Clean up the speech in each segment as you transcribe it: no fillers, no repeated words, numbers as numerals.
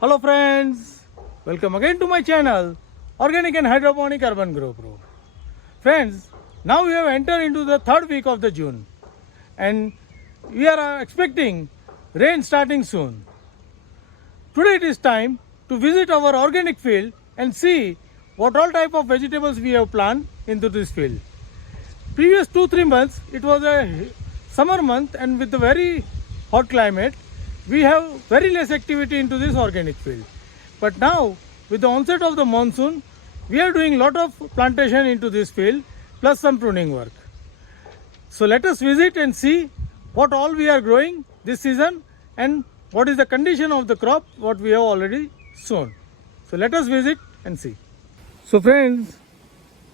Hello friends, welcome again to my channel Organic and Hydroponic Urban Grow Pro. Friends, now we have entered into the third week of the June and we are expecting rain starting soon. Today it is time to visit our organic field and see what all type of vegetables we have planted into this field. Previous 2-3 months it was a summer month, and with the very hot climate we have very less activity into this organic field. But now with the onset of the monsoon we are doing lot of plantation into this field plus some pruning work. So let us visit and see what all we are growing this season and what is the condition of the crop what we have already sown. So let us visit and see. So friends,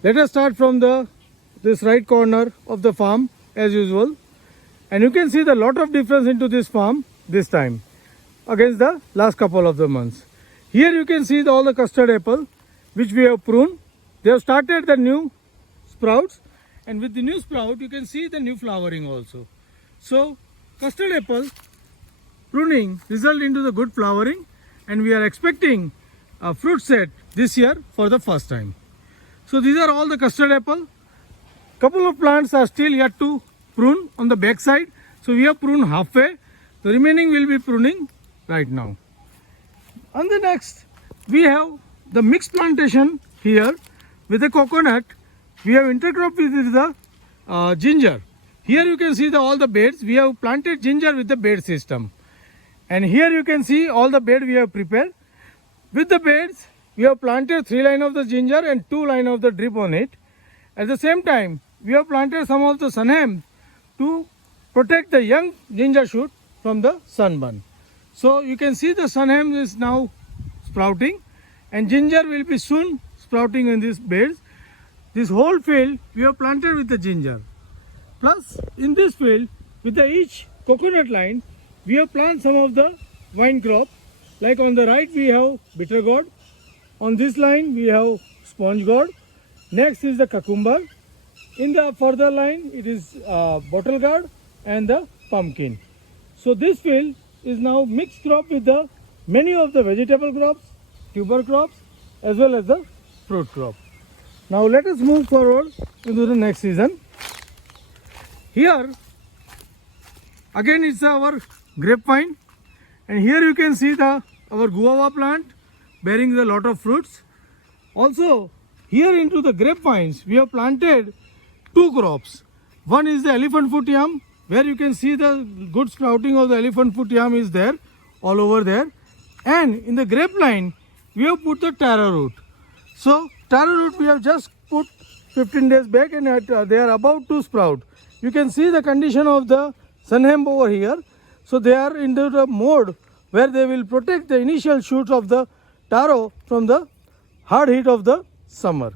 let us start from this right corner of the farm as usual, and you can see the lot of difference into this farm this time against the last couple of the months. Here you can see all the custard apple which we have pruned. They have started the new sprouts, and with the new sprout you can see the new flowering also. So custard apple pruning result into the good flowering, and we are expecting a fruit set this year for the first time. So these are all the custard apple. Couple of plants are still yet to prune on the back side, so we have pruned halfway. The remaining will be pruning right now. On the next we have the mixed plantation here with the coconut. We have intercrop with the ginger. Here you can see all the beds. We have planted ginger with the bed system, and here you can see all the bed we have prepared. With the beds we have planted 3 lines of the ginger and 2 lines of the drip on it. At the same time we have planted some of the sunham to protect the young ginger shoot from the sunburn. So you can see the sunham is now sprouting, and ginger will be soon sprouting in these beds. This whole field we have planted with the ginger. Plus in this field with each coconut line we have planted some of the vine crop. Like on the right we have bitter gourd, on this line we have sponge gourd, next is the cucumber, in the further line it is bottle gourd and the pumpkin. So this field is now mixed crop with the many of the vegetable crops, tuber crops as well as the fruit crop. Now let us move forward into the next season. Here again it's our grapevine, and here you can see our guava plant bearing a lot of fruits. Also here into the grapevines we have planted 2 crops. One is the elephant foot yam, where you can see the good sprouting of the elephant foot yam is there all over there, and in the grape line we have put the taro root. So taro root we have just put 15 days back, and they are about to sprout. You can see the condition of the sunhemp over here. So they are into the mode where they will protect the initial shoots of the taro from the hard heat of the summer.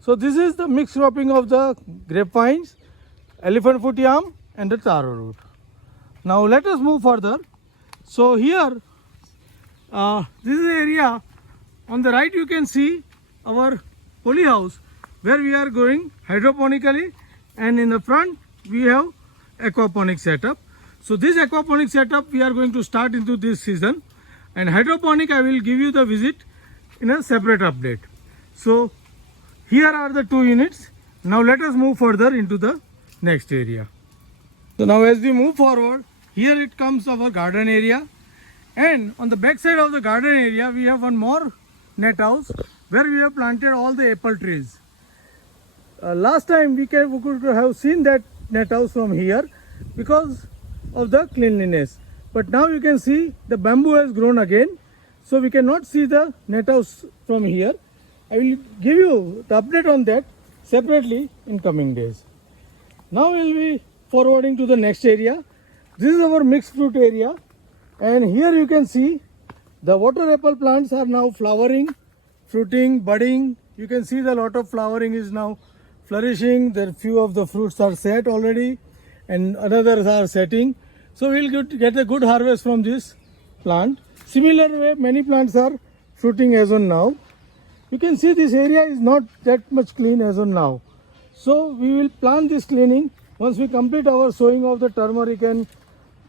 So this is the mixed cropping of the grapevines, elephant foot yam and the taro root. Now let us move further. So here this is the area on the right. You can see our poly house where we are growing hydroponically, and in the front we have aquaponic setup. So this aquaponic setup we are going to start into this season, and hydroponic I will give you the visit in a separate update. So here are the 2 units. Now let us move further into the next area. So now as we move forward, here it comes our garden area, and on the back side of the garden area we have one more net house where we have planted all the apple trees. Last time we could have seen that net house from here because of the cleanliness, but now you can see the bamboo has grown again, so we cannot see the net house from here. I will give you the update on that separately in coming days. Now we will be forwarding to the next area. This is our mixed fruit area, and here you can see the water apple plants are now flowering, fruiting, budding. You can see the lot of flowering is now flourishing. There few of the fruits are set already and others are setting. So we will get a good harvest from this plant. Similar way many plants are fruiting as on now. You can see this area is not that much clean as on now. So we will plan this cleaning once we complete our sowing of the turmeric and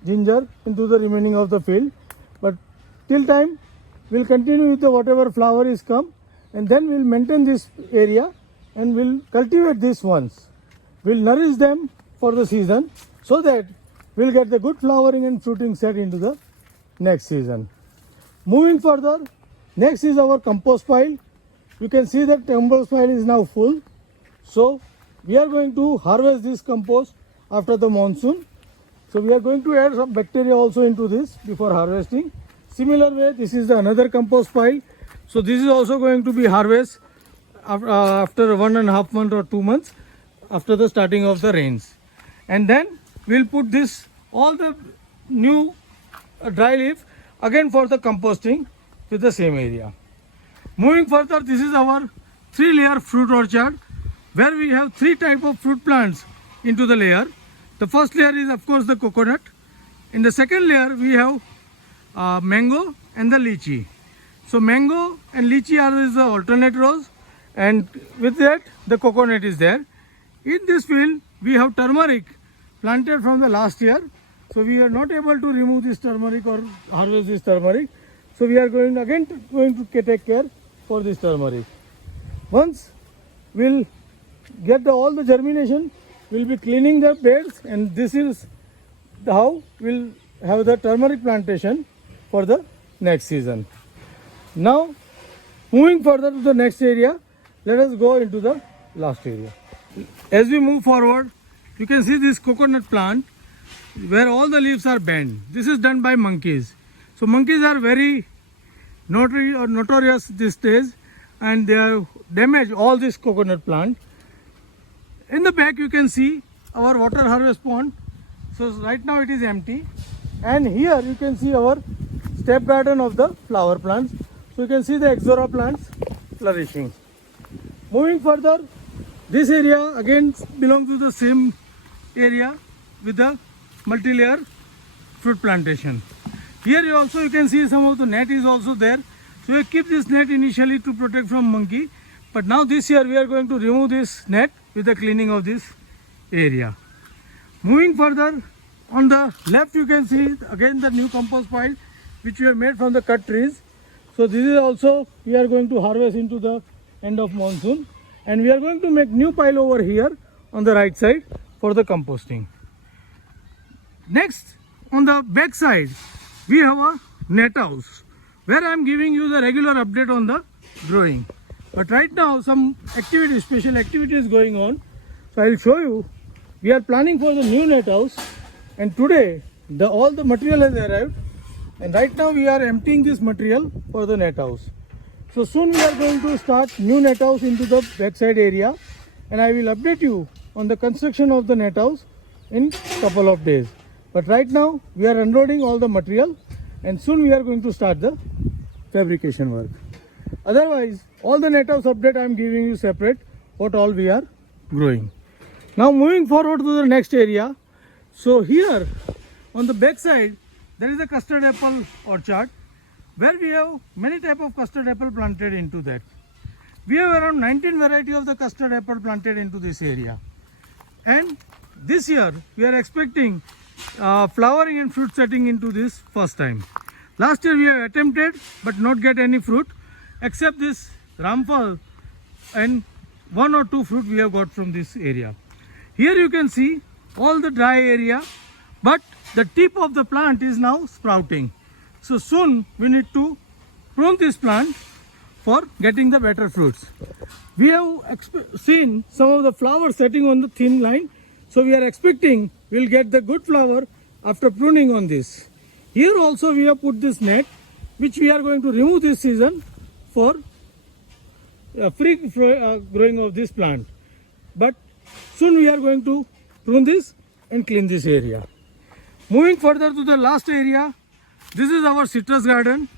ginger into the remaining of the field. But till time we'll continue with the whatever flower is come, and then we'll maintain this area and we'll cultivate this once. We'll nourish them for the season so that we'll get the good flowering and fruiting set into the next season. Moving further, next is our compost pile. You can see that compost pile is now full. So we are going to harvest this compost after the monsoon. So we are going to add some bacteria also into this before harvesting. Similar way, this is the another compost pile. So this is also going to be harvested after 1.5 months or 2 months after the starting of the rains. And then we'll put this all the new dry leaf again for the composting with the same area. Moving further, this is our 3-layer fruit orchard where we have 3 types of fruit plants into the layer. The first layer is of course the coconut. In the second layer we have mango and the lychee. So mango and lychee are the alternate rows, and with that the coconut is there. In this field we have turmeric planted from the last year. So we are not able to remove this turmeric or harvest this turmeric. So we are going to take care for this turmeric. Once we'll get all the germination, we'll be cleaning the beds, and this is how we'll have the turmeric plantation for the next season. Now moving further to the next area, let us go into the last area. As we move forward, you can see this coconut plant where all the leaves are bent. This is done by monkeys. So monkeys are very notorious these days, and they have damaged all this coconut plant. In the back you can see our water harvest pond. So right now it is empty, and here you can see our step garden of the flower plants. So you can see the Exora plants flourishing. Moving further, this area again belongs to the same area with the multi-layer fruit plantation. Here you can see some of the net is also there. So we keep this net initially to protect from monkey, but now this year we are going to remove this net with the cleaning of this area. Moving further, on the left you can see again the new compost pile which we have made from the cut trees. So this is also we are going to harvest into the end of monsoon, and we are going to make new pile over here on the right side for the composting. Next, on the back side we have a net house where I am giving you the regular update on the growing. But right now some activity, special activity is going on. So I will show you. We are planning for the new net house, and today all the material has arrived, and right now we are emptying this material for the net house. So soon we are going to start new net house into the backside area, and I will update you on the construction of the net house in couple of days. But right now we are unloading all the material, and soon we are going to start the fabrication work. Otherwise, all the net house update I am giving you separate what all we are growing. Now moving forward to the next area. So here on the back side there is a custard apple orchard where we have many type of custard apple planted into that. We have around 19 variety of the custard apple planted into this area, and this year we are expecting flowering and fruit setting into this first time. Last year we have attempted but not get any fruit except this ramphal, and 1 or 2 fruit we have got from this area. Here you can see all the dry area, but the tip of the plant is now sprouting. So soon we need to prune this plant for getting the better fruits. We have seen some of the flowers setting on the thin line, so we are expecting we'll get the good flower after pruning on this. Here also we have put this net which we are going to remove this season for free growing of this plant. But soon we are going to prune this and clean this area. Moving further to the last area, this is our citrus garden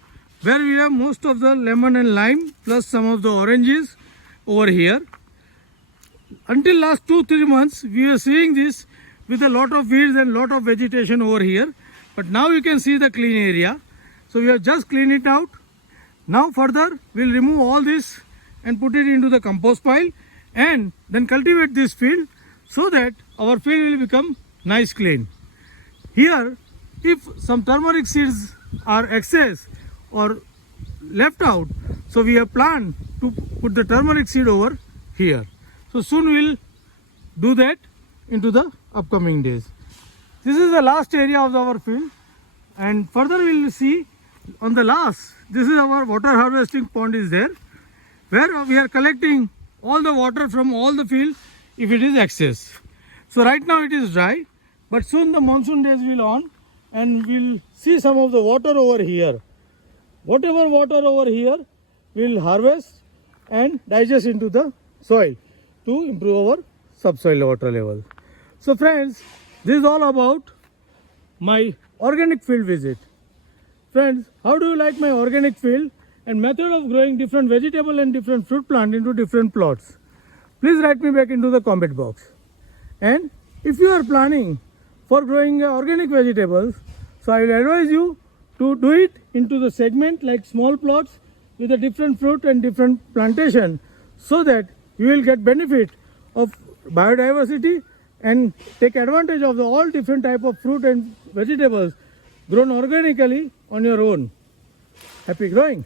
where we have most of the lemon and lime plus some of the oranges over here. Until last 2-3 months we are seeing this with a lot of weeds and lot of vegetation over here, but now you can see the clean area. So we have just cleaned it out. Now further we'll remove all this and put it into the compost pile, and then cultivate this field so that our field will become nice clean. Here if some turmeric seeds are excess or left out. So we have planned to put the turmeric seed over here. So soon we'll do that into the upcoming days. This is the last area of our field, and further we'll see on the last. This is our water harvesting pond is there, where we are collecting all the water from all the field if it is excess. So right now it is dry, but soon the monsoon days will on and we'll see some of the water over here. Whatever water over here we'll harvest and digest into the soil to improve our subsoil water level. So friends, this is all about my organic field visit. Friends, how do you like my organic field and method of growing different vegetable and different fruit plant into different plots? Please write me back into the comment box. And if you are planning for growing organic vegetables, so I will advise you to do it into the segment like small plots with a different fruit and different plantation, so that you will get benefit of biodiversity and take advantage of the all different type of fruit and vegetables grown organically on your own. Happy growing!